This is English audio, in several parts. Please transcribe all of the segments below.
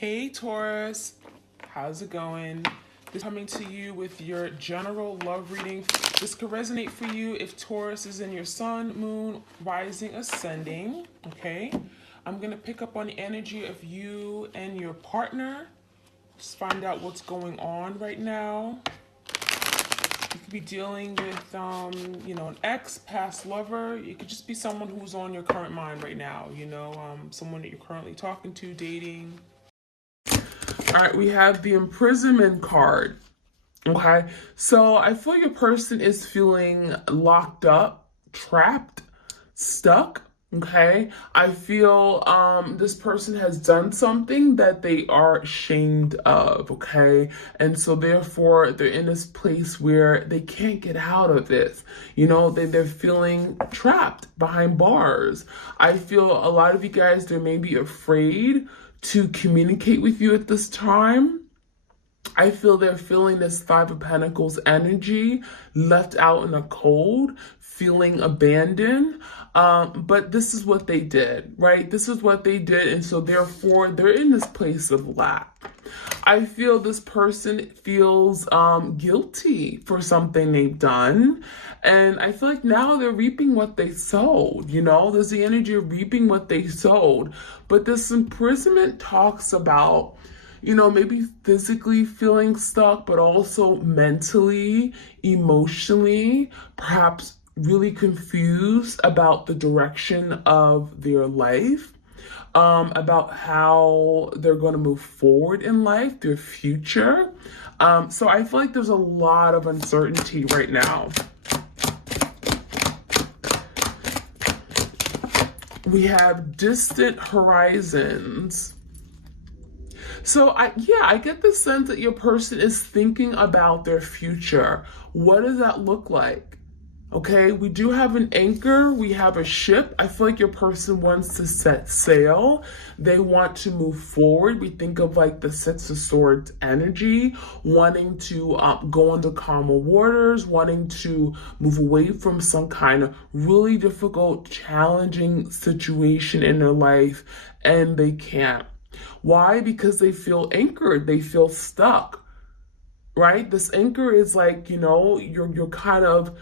Hey Taurus, how's it going? This is coming to you with your general love reading. This could resonate for you if Taurus is in your sun, moon, rising, ascending. Okay, I'm gonna pick up on the energy of you and your partner. Just find out what's going on right now. You could be dealing with, an ex, past lover. It could just be someone who's on your current mind right now. Someone that you're currently talking to, dating. All right, we have the imprisonment card. Okay, so I feel your person is feeling locked up, trapped, stuck. Okay, I feel this person has done something that they are ashamed of. Okay, and so therefore they're in this place where they can't get out of this. They're feeling trapped behind bars. I feel a lot of you guys, they may be afraid to communicate with you at this time. I feel they're feeling this Five of Pentacles energy, left out in the cold, feeling abandoned. But this is what they did, right? This is what they did. And so therefore they're in this place of lack. I feel this person feels guilty for something they've done. And I feel like now they're reaping what they sowed. There's the energy of reaping what they sowed. But this imprisonment talks about, maybe physically feeling stuck, but also mentally, emotionally, perhaps really confused about the direction of their life, about how they're going to move forward in life, their future. So I feel like there's a lot of uncertainty right now. We have distant horizons. So I get the sense that your person is thinking about their future. What does that look like? Okay, we do have an anchor, we have a ship. I feel like your person wants to set sail. They want to move forward. We think of like the Six of Swords energy, wanting to go into calmer waters, wanting to move away from some kind of really difficult, challenging situation in their life, and they can't. Why? Because they feel anchored, they feel stuck. Right? This anchor is like, you're kind of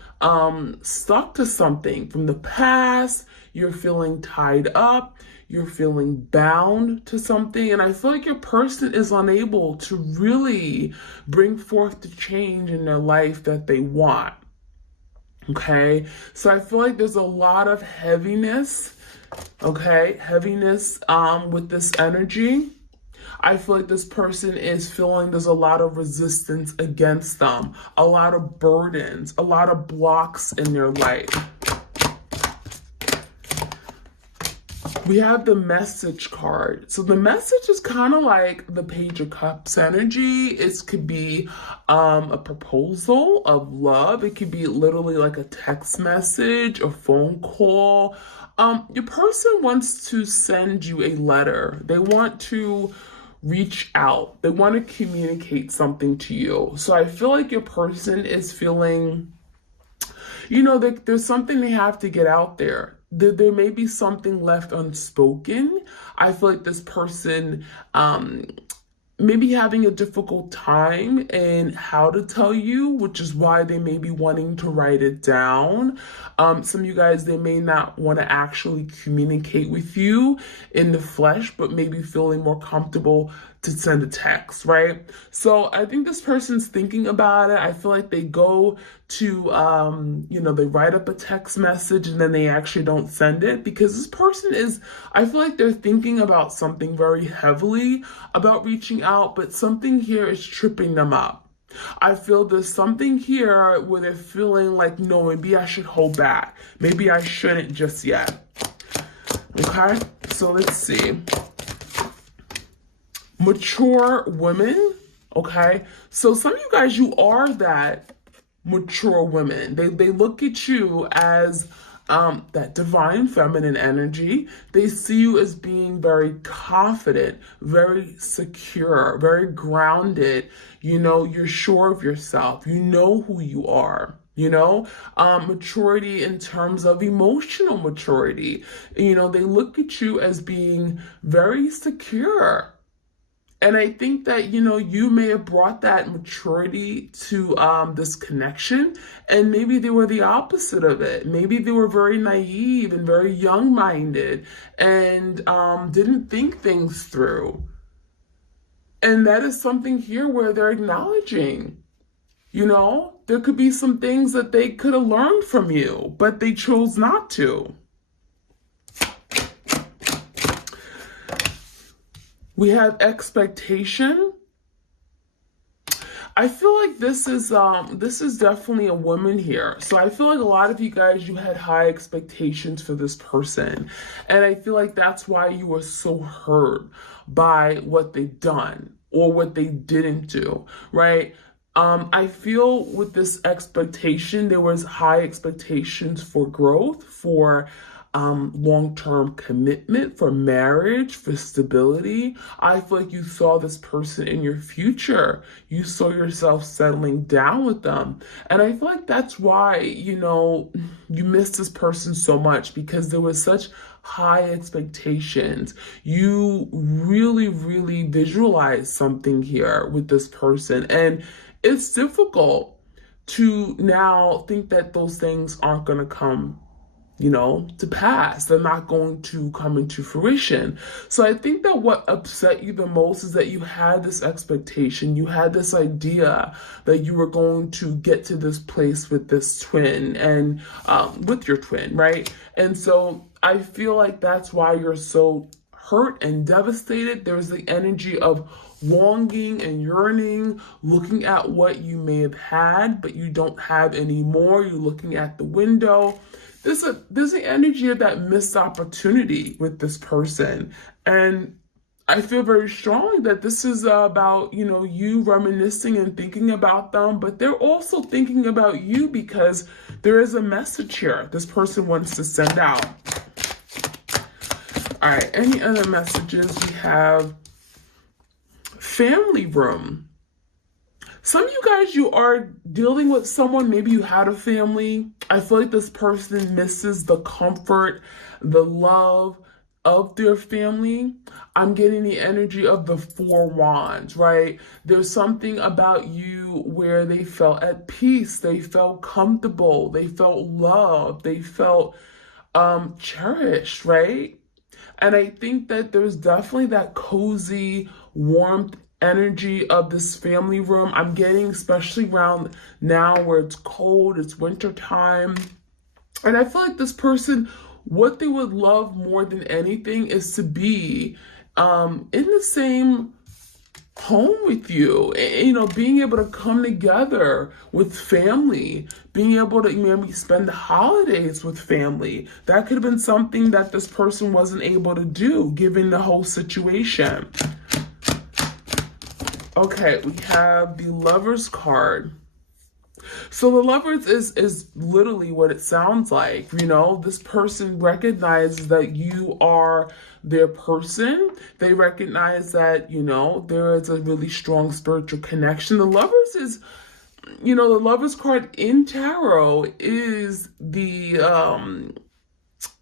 stuck to something from the past. You're feeling tied up. You're feeling bound to something. And I feel like your person is unable to really bring forth the change in their life that they want. Okay? So I feel like there's a lot of heaviness. Okay? Heaviness with this energy. I feel like this person is feeling there's a lot of resistance against them, a lot of burdens, a lot of blocks in their life. We have the message card. So the message is kind of like the Page of Cups energy. It could be a proposal of love. It could be literally like a text message, a phone call. Your person wants to send you a letter. They want to reach out. They want to communicate something to you. So I feel like your person is feeling, there's something they have to get out there. There may be something left unspoken. I feel like this person maybe having a difficult time in how to tell you, which is why they may be wanting to write it down. Some of you guys, they may not want to actually communicate with you in the flesh, but maybe feeling more comfortable to send a text, right? So I think this person's thinking about it. I feel like they go to, they write up a text message and then they actually don't send it because this person is, I feel like they're thinking about something very heavily about reaching out, but something here is tripping them up. I feel there's something here where they're feeling like, no, maybe I should hold back. Maybe I shouldn't just yet. Okay, so let's see. Mature women, okay? So some of you guys, you are that mature women. They look at you as that divine feminine energy. They see you as being very confident, very secure, very grounded. You're sure of yourself. You know who you are. Maturity in terms of emotional maturity. They look at you as being very secure And I think that, you may have brought that maturity to this connection, and maybe they were the opposite of it. Maybe they were very naive and very young-minded and didn't think things through. And that is something here where they're acknowledging, there could be some things that they could have learned from you, but they chose not to. We have expectation. I feel like this is definitely a woman here. So I feel like a lot of you guys, you had high expectations for this person. And I feel like that's why you were so hurt by what they've done or what they didn't do, right? I feel with this expectation, there was high expectations for growth, for long-term commitment, for marriage, for stability. I feel like you saw this person in your future. You saw yourself settling down with them. And I feel like that's why, you missed this person so much, because there was such high expectations. You really, really visualized something here with this person. And it's difficult to now think that those things aren't going to come to pass. They're not going to come into fruition. So I think that what upset you the most is that you had this expectation, you had this idea that you were going to get to this place with this twin and with your twin, right? And so I feel like that's why you're so hurt and devastated. There's the energy of longing and yearning, looking at what you may have had, but you don't have anymore. You're looking at the window. There's the energy of that missed opportunity with this person. And I feel very strongly that this is about, you reminiscing and thinking about them, but they're also thinking about you because there is a message here this person wants to send out. All right, any other messages? We have family room. Some of you guys, you are dealing with someone, maybe you had a family. I feel like this person misses the comfort, the love of their family. I'm getting the energy of the Four Wands, right? There's something about you where they felt at peace, they felt comfortable, they felt loved, they felt cherished, right? And I think that there's definitely that cozy warmth energy of this family room. I'm getting, especially around now where it's cold, it's winter time. And I feel like this person, what they would love more than anything is to be in the same home with you, being able to come together with family, being able to maybe spend the holidays with family. That could have been something that this person wasn't able to do given the whole situation. Okay, we have the Lovers card. So the Lovers is literally what it sounds like. This person recognizes that you are their person. They recognize that, there is a really strong spiritual connection. The Lovers is, the Lovers card in tarot is the,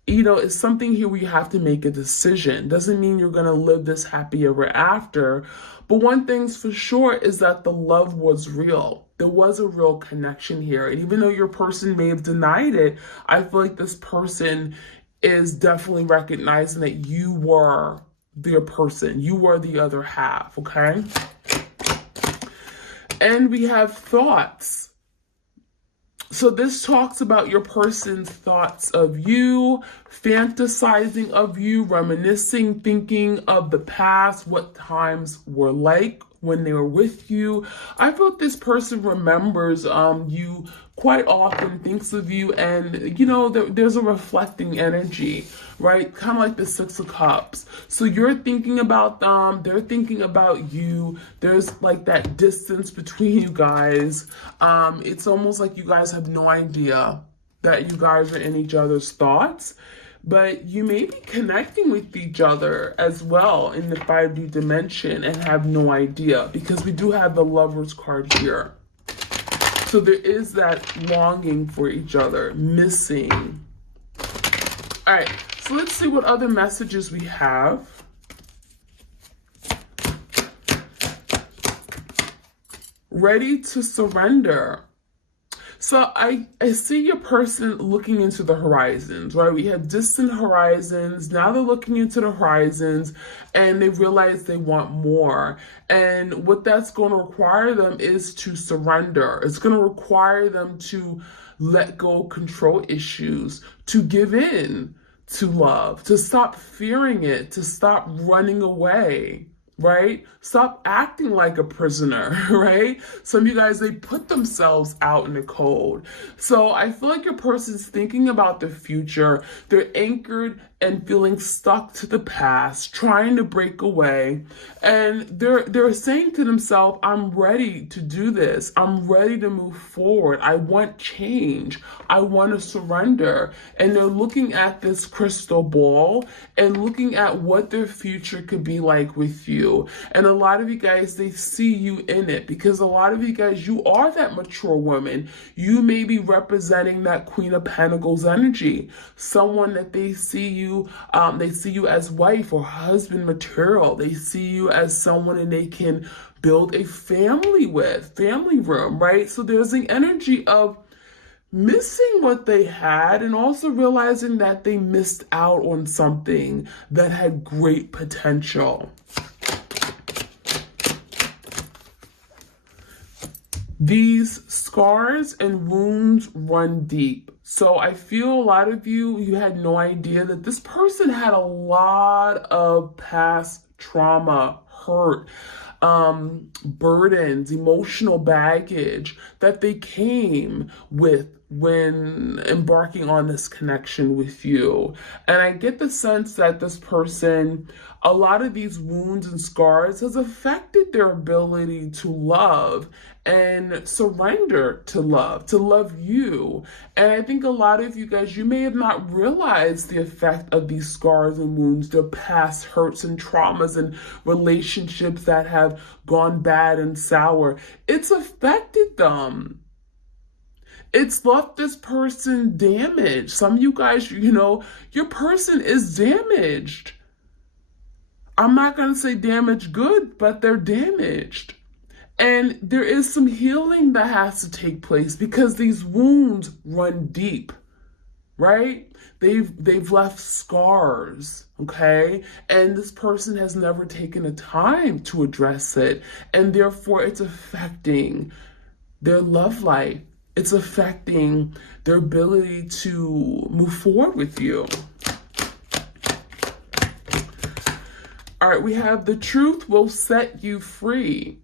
it's something here where you have to make a decision. Doesn't mean you're going to live this happy ever after. But one thing's for sure is that the love was real. There was a real connection here. And even though your person may have denied it, I feel like this person is definitely recognizing that you were their person. You were the other half, okay? And we have thoughts. So this talks about your person's thoughts of you, fantasizing of you, reminiscing, thinking of the past, what times were like when they were with you. I feel like this person remembers you quite often, thinks of you, and there's a reflecting energy, right? Kind of like the Six of Cups. So you're thinking about them, they're thinking about you. There's like that distance between you guys. It's almost like you guys have no idea that you guys are in each other's thoughts, but you may be connecting with each other as well in the 5D dimension and have no idea, because we do have the Lovers card here. So there is that longing for each other, missing. All right, so let's see what other messages we have. ready to surrender. So I see your person looking into the horizons, right? We have distant horizons. Now they're looking into the horizons and they realize they want more. And what that's going to require them is to surrender. It's going to require them to let go of control issues, to give in to love, to stop fearing it, to stop running away, right? Stop acting like a prisoner, right? Some of you guys, they put themselves out in the cold. So I feel like your person's thinking about the future. They're anchored and feeling stuck to the past, trying to break away. And they're saying to themselves, I'm ready to do this. I'm ready to move forward. I want change. I want to surrender. And they're looking at this crystal ball and looking at what their future could be like with you. And a lot of you guys, they see you in it, because a lot of you guys, you are that mature woman. You may be representing that Queen of Pentacles energy, someone that they see you as wife or husband material. They see you as someone and they can build a family room, right? So there's the energy of missing what they had and also realizing that they missed out on something that had great potential. These scars and wounds run deep. So I feel a lot of you had no idea that this person had a lot of past trauma, hurt, burdens, emotional baggage that they came with when embarking on this connection with you. And I get the sense that this person, a lot of these wounds and scars has affected their ability to love and surrender to love you. And I think a lot of you guys, you may have not realized the effect of these scars and wounds, their past hurts and traumas and relationships that have gone bad and sour. It's affected them. It's left this person damaged. Some of you guys, your person is damaged. I'm not going to say damaged good, but they're damaged. And there is some healing that has to take place because these wounds run deep, right? They've left scars, okay? And this person has never taken the time to address it. And therefore, it's affecting their love life. It's affecting their ability to move forward with you. All right, we have the truth will set you free.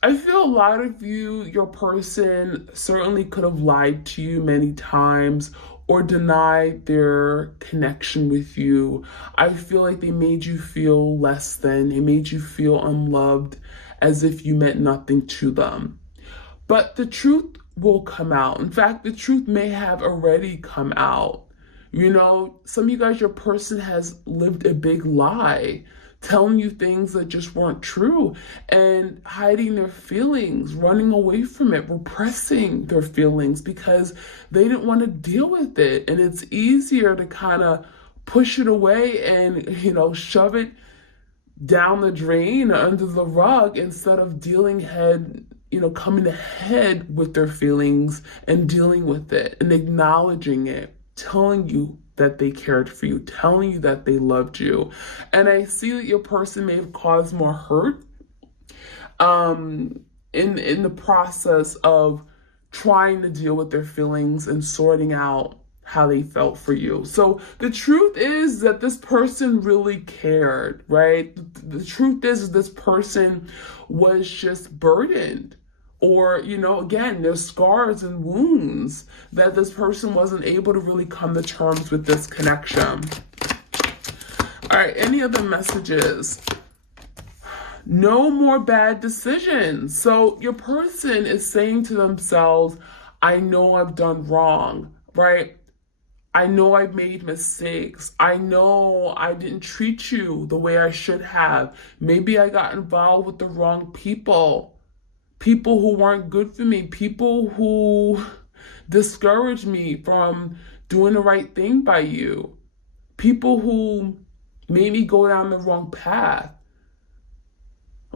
I feel a lot of you, your person certainly could have lied to you many times or denied their connection with you. I feel like they made you feel less than. They made you feel unloved, as if you meant nothing to them. But the truth will come out. In fact, the truth may have already come out. Some of you guys, your person has lived a big lie, telling you things that just weren't true and hiding their feelings, running away from it, repressing their feelings because they didn't want to deal with it. And it's easier to kind of push it away and, shove it down the drain under the rug instead of coming ahead with their feelings and dealing with it and acknowledging it, telling you that they cared for you, telling you that they loved you. And I see that your person may have caused more hurt in the process of trying to deal with their feelings and sorting out how they felt for you. So the truth is that this person really cared, right? The truth is this person was just burdened. Or, again, there's scars and wounds that this person wasn't able to really come to terms with this connection. All right, any other messages? No more bad decisions. So your person is saying to themselves, I know I've done wrong, right? I know I've made mistakes. I know I didn't treat you the way I should have. Maybe I got involved with the wrong people who weren't good for me, people who discouraged me from doing the right thing by you, people who made me go down the wrong path.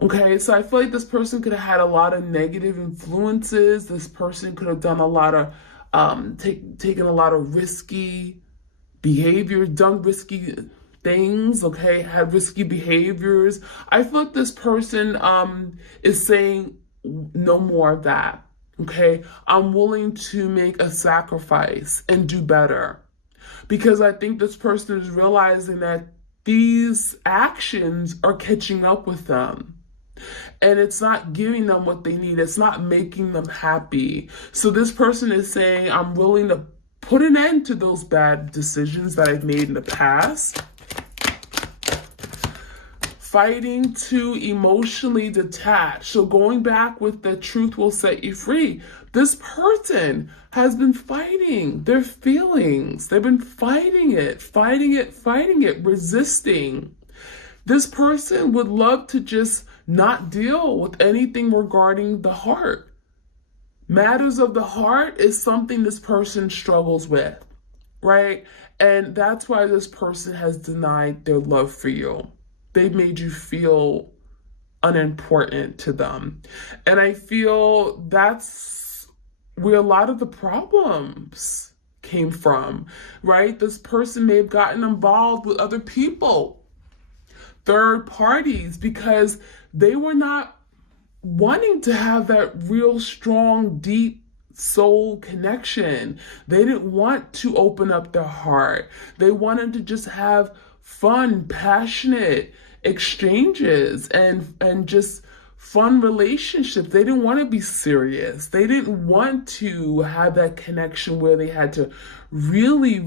Okay, so I feel like this person could have had a lot of negative influences. This person could have done a lot of, taken a lot of risky behavior, done risky things, okay, had risky behaviors. I feel like this person is saying no more of that, okay? I'm willing to make a sacrifice and do better. Because I think this person is realizing that these actions are catching up with them. And it's not giving them what they need. It's not making them happy. So this person is saying, I'm willing to put an end to those bad decisions that I've made in the past. Fighting to emotionally detach. So going back with the truth will set you free. This person has been fighting their feelings. They've been fighting it, resisting. This person would love to just not deal with anything regarding the heart. Matters of the heart is something this person struggles with, right? And that's why this person has denied their love for you. They've made you feel unimportant to them. And I feel that's where a lot of the problems came from, right? This person may have gotten involved with other people, third parties, because they were not wanting to have that real strong, deep soul connection. They didn't want to open up their heart. They wanted to just have fun, passionate exchanges and just fun relationships. They didn't want to be serious. They didn't want to have that connection where they had to really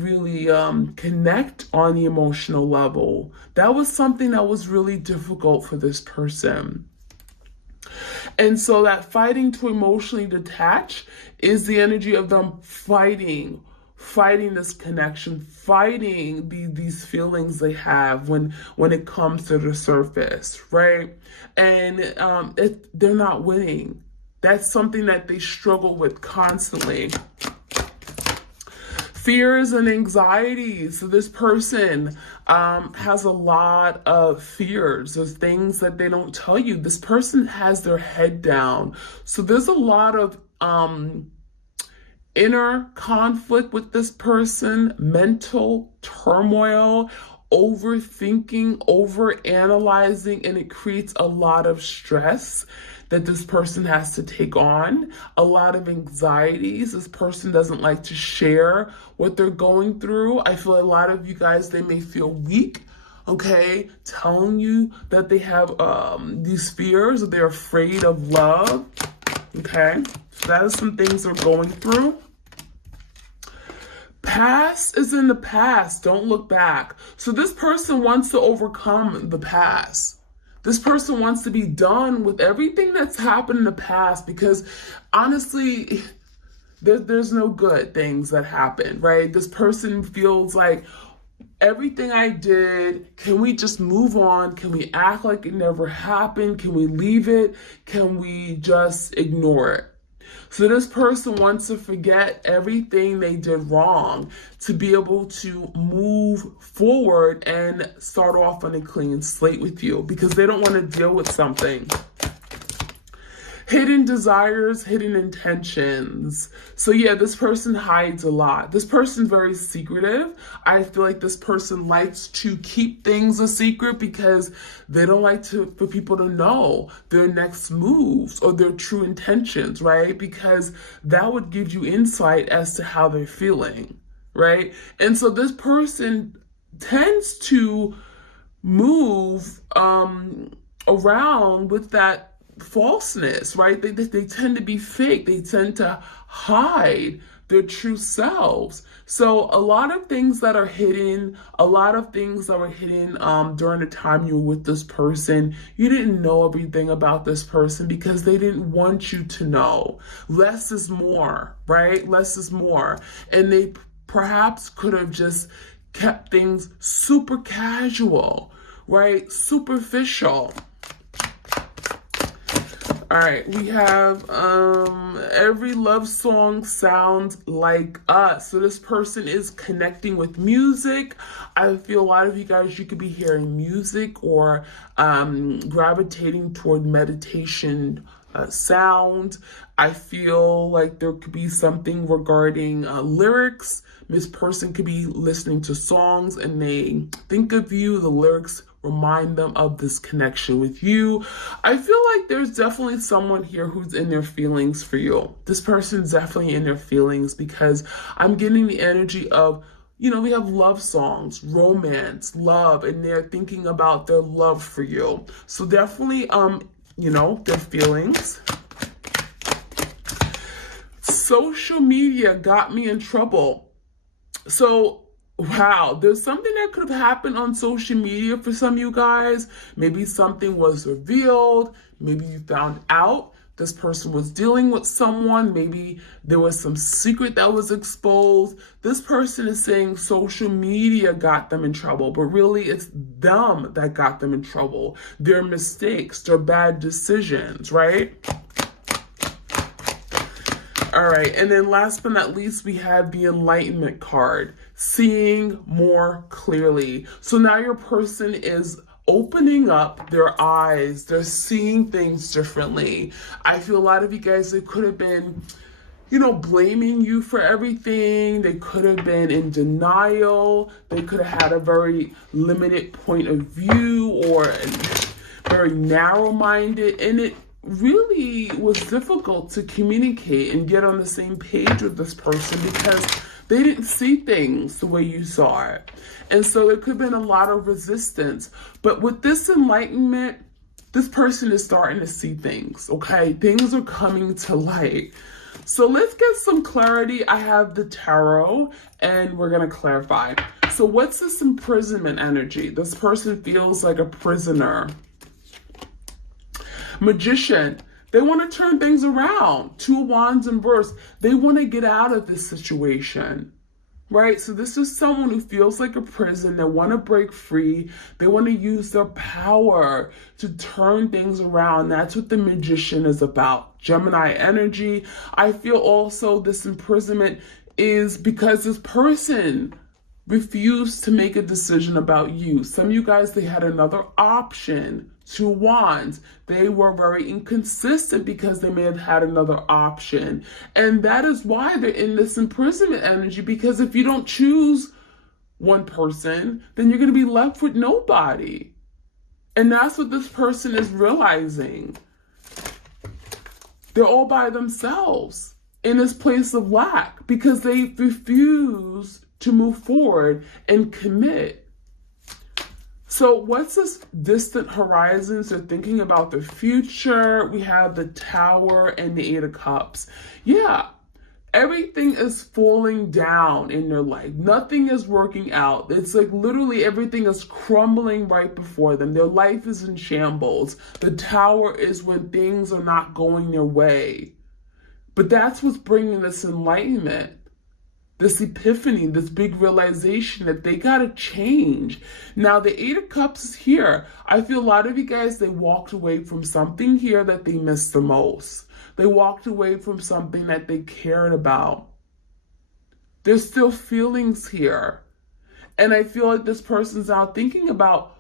connect on the emotional level. That was something that was really difficult for this person. And so that fighting to emotionally detach is the energy of them fighting this connection, fighting these feelings they have when it comes to the surface, right? And they're not winning. That's something that they struggle with constantly. Fears and anxieties. So this person has a lot of fears. There's things that they don't tell you. This person has their head down. So there's a lot of inner conflict with this person, mental turmoil, overthinking, overanalyzing, and it creates a lot of stress that this person has to take on, a lot of anxieties. This person doesn't like to share what they're going through. I feel a lot of you guys, they may feel weak, okay, telling you that they have these fears, or they're afraid of love, okay? So that is some things they're going through. Past is in the past. Don't look back. So this person wants to overcome the past. This person wants to be done with everything that's happened in the past, because honestly, there's no good things that happen, right? This person feels like everything I did, can we just move on? Can we act like it never happened? Can we leave it? Can we just ignore it? So this person wants to forget everything they did wrong to be able to move forward and start off on a clean slate with you, because they don't want to deal with something. Hidden desires, hidden intentions. So yeah, this person hides a lot. This person's very secretive. I feel like this person likes to keep things a secret because they don't like for people to know their next moves or their true intentions, right? Because that would give you insight as to how they're feeling, right? And so this person tends to move around with that falseness, right? They tend to be fake. They tend to hide their true selves. So a lot of things that are hidden, during the time you were with this person, you didn't know everything about this person because they didn't want you to know. Less is more, right? Less is more. And they perhaps could have just kept things super casual, right? Superficial. All right, we have every love song sounds like us. So this person is connecting with music. I feel a lot of you guys, you could be hearing music or gravitating toward meditation sound. I feel like there could be something regarding lyrics. This person could be listening to songs and they think of you, the lyrics remind them of this connection with you. I feel like there's definitely someone here who's in their feelings for you. This person's definitely in their feelings because I'm getting the energy of, you know, we have love songs, romance, love, and they're thinking about their love for you. So definitely, you know, their feelings. Social media got me in trouble. So, wow, there's something that could have happened on social media for some of you guys. Maybe something was revealed. Maybe you found out this person was dealing with someone. Maybe there was some secret that was exposed. This person is saying social media got them in trouble, but really it's them that got them in trouble. Their mistakes, their bad decisions, right? All right, and then last but not least, we have the Enlightenment card, seeing more clearly. So now your person is opening up their eyes. They're seeing things differently. I feel a lot of you guys, they could have been, you know, blaming you for everything. They could have been in denial. They could have had a very limited point of view or very narrow-minded, and it really was difficult to communicate and get on the same page with this person because they didn't see things the way you saw it. And so there could have been a lot of resistance. But with this enlightenment, this person is starting to see things, okay? Things are coming to light. So let's get some clarity. I have the tarot and we're going to clarify. So what's this imprisonment energy? This person feels like a prisoner. Magician, they want to turn things around. 2 of Wands in reverse. They want to get out of this situation, right? So this is someone who feels like a prison. They want to break free. They want to use their power to turn things around. That's what the Magician is about. Gemini energy. I feel also this imprisonment is because this person refused to make a decision about you. Some of you guys, they had another option. 2 Wands, they were very inconsistent because they may have had another option. And that is why they're in this imprisonment energy, because if you don't choose one person, then you're going to be left with nobody. And that's what this person is realizing. They're all by themselves in this place of lack because they refuse to move forward and commit. So what's this distant horizons? They're thinking about the future. We have the Tower and the 8 of Cups. Yeah, everything is falling down in their life. Nothing is working out. It's like literally everything is crumbling right before them. Their life is in shambles. The Tower is when things are not going their way. But that's what's bringing this enlightenment. This epiphany, this big realization that they got to change. Now, the 8 of Cups is here. I feel a lot of you guys, they walked away from something here that they missed the most. They walked away from something that they cared about. There's still feelings here. And I feel like this person's now thinking about,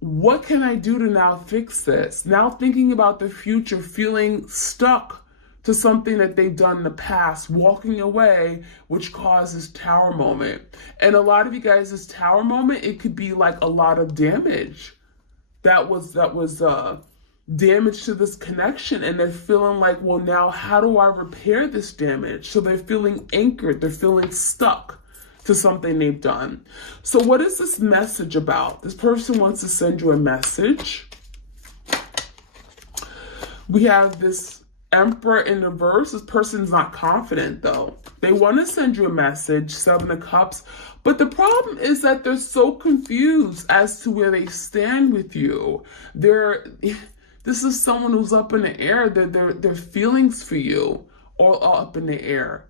what can I do to now fix this? Now thinking about the future, feeling stuck to something that they've done in the past, walking away, which causes Tower moment. And a lot of you guys, this Tower moment, it could be like a lot of damage that was damage to this connection. And they're feeling like, well, now how do I repair this damage? So they're feeling anchored, they're feeling stuck to something they've done. So what is this message about? This person wants to send you a message. We have this Emperor in reverse. This person's not confident though. They want to send you a message, 7 of Cups, but the problem is that they're so confused as to where they stand with you. This is someone who's up in the air. Their feelings for you are up in the air.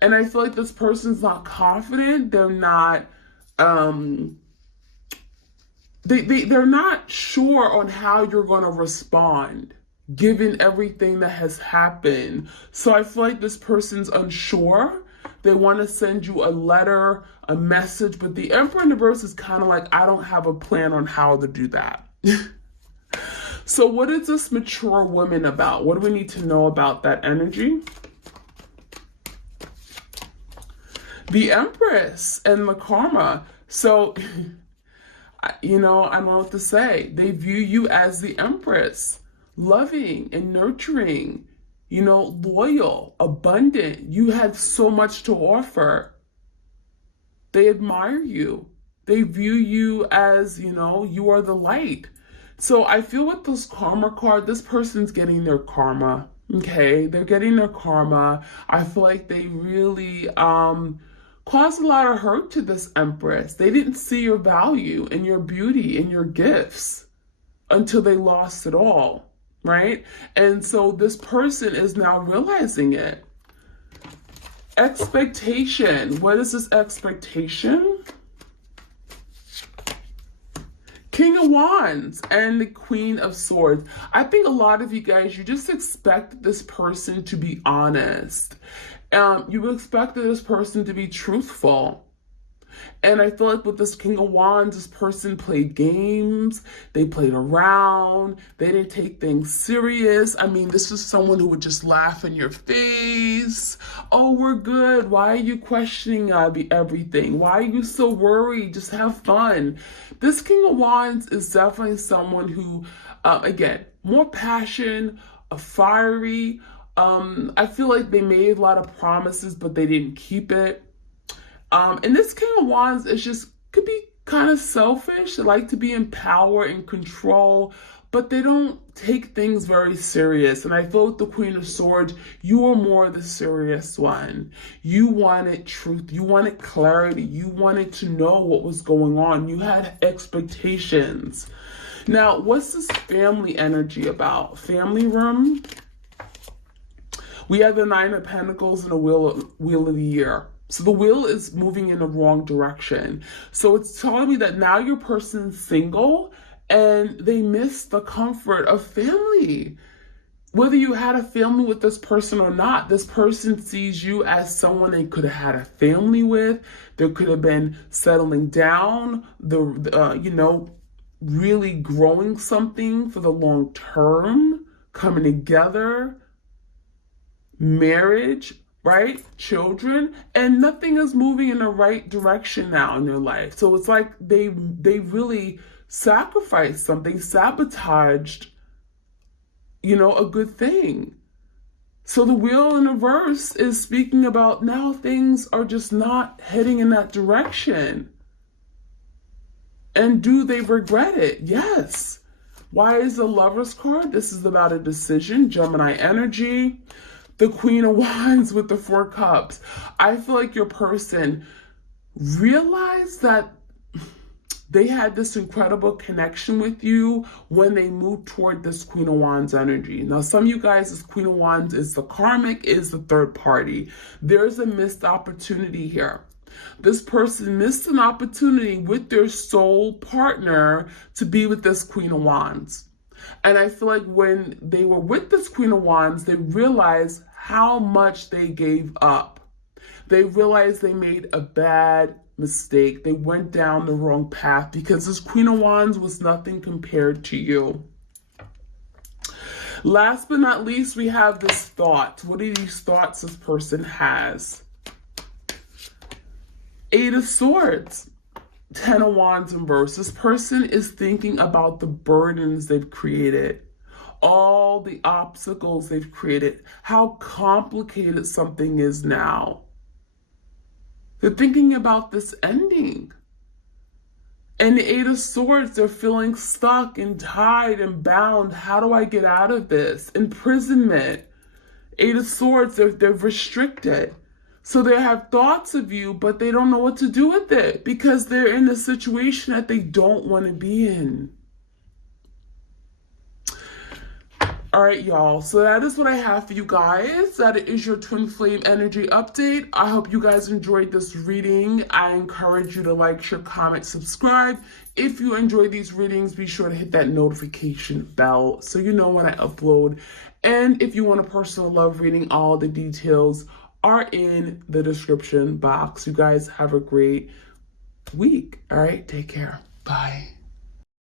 And I feel like this person's not confident. They're not they're not sure on how you're going to respond. given everything that has happened. So I feel like this person's unsure. They want to send you a letter, a message, but the Emperor in reverse is kind of like, I don't have a plan on how to do that. So what is this mature woman about? What do we need to know about that energy? The Empress and the karma. So, you know, I don't know what to say. They view you as the Empress, loving and nurturing, you know, loyal, abundant. You had so much to offer. They admire you. They view you as, you know, you are the light. So I feel with this karma card, this person's getting their karma. Okay, they're getting their karma. I feel like they really caused a lot of hurt to this Empress. They didn't see your value and your beauty and your gifts until they lost it all, right? And so this person is now realizing it. Expectation. What is this expectation? King of Wands and the Queen of Swords. I think a lot of you guys, you just expect this person to be honest. You expected this person to be truthful. And I feel like with this King of Wands, this person played games. They played around. They didn't take things serious. I mean, this is someone who would just laugh in your face. Oh, we're good. Why are you questioning everything? Why are you so worried? Just have fun. This King of Wands is definitely someone who, again, more passion, fiery. I feel like they made a lot of promises, but they didn't keep it. And this King of Wands is just, could be kind of selfish. They like to be in power and control, but they don't take things very serious. And I feel with the Queen of Swords, you are more the serious one. You wanted truth. You wanted clarity. You wanted to know what was going on. You had expectations. Now, what's this family energy about? Family room. We have the Nine of Pentacles and a Wheel of the Year. So the wheel is moving in the wrong direction. So it's telling me that now your person's single and they miss the comfort of family. Whether you had a family with this person or not, this person sees you as someone they could have had a family with. There could have been settling down, you know, really growing something for the long term, coming together, marriage, right? Children, and nothing is moving in the right direction now in their life. So it's like they really sacrificed something, sabotaged, you know, a good thing. So the wheel in reverse is speaking about now things are just not heading in that direction. And do they regret it? Yes. Why is the Lover's card? This is about a decision, Gemini energy. The Queen of Wands with the Four Cups. I feel like your person realized that they had this incredible connection with you when they moved toward this Queen of Wands energy. Now, some of you guys, this Queen of Wands is the karmic, is the third party. There's a missed opportunity here. This person missed an opportunity with their soul partner to be with this Queen of Wands. And I feel like when they were with this Queen of Wands, they realized how much they gave up. They realized they made a bad mistake. They went down the wrong path because this Queen of Wands was nothing compared to you. Last but not least, we have this thought. What are these thoughts this person has? Eight of Swords. 10 of Wands in reverse. This person is thinking about the burdens they've created, all the obstacles they've created, how complicated something is now. They're thinking about this ending. And the Eight of Swords, they're feeling stuck and tied and bound. How do I get out of this? Imprisonment. Eight of Swords, they're restricted. So they have thoughts of you, but they don't know what to do with it because they're in a situation that they don't want to be in. All right, y'all. So that is what I have for you guys. That is your twin flame energy update. I hope you guys enjoyed this reading. I encourage you to like, share, comment, subscribe. If you enjoy these readings, be sure to hit that notification bell so you know when I upload. And if you want a personal love reading, all the details are in the description box. You guys have a great week. All right, take care. Bye.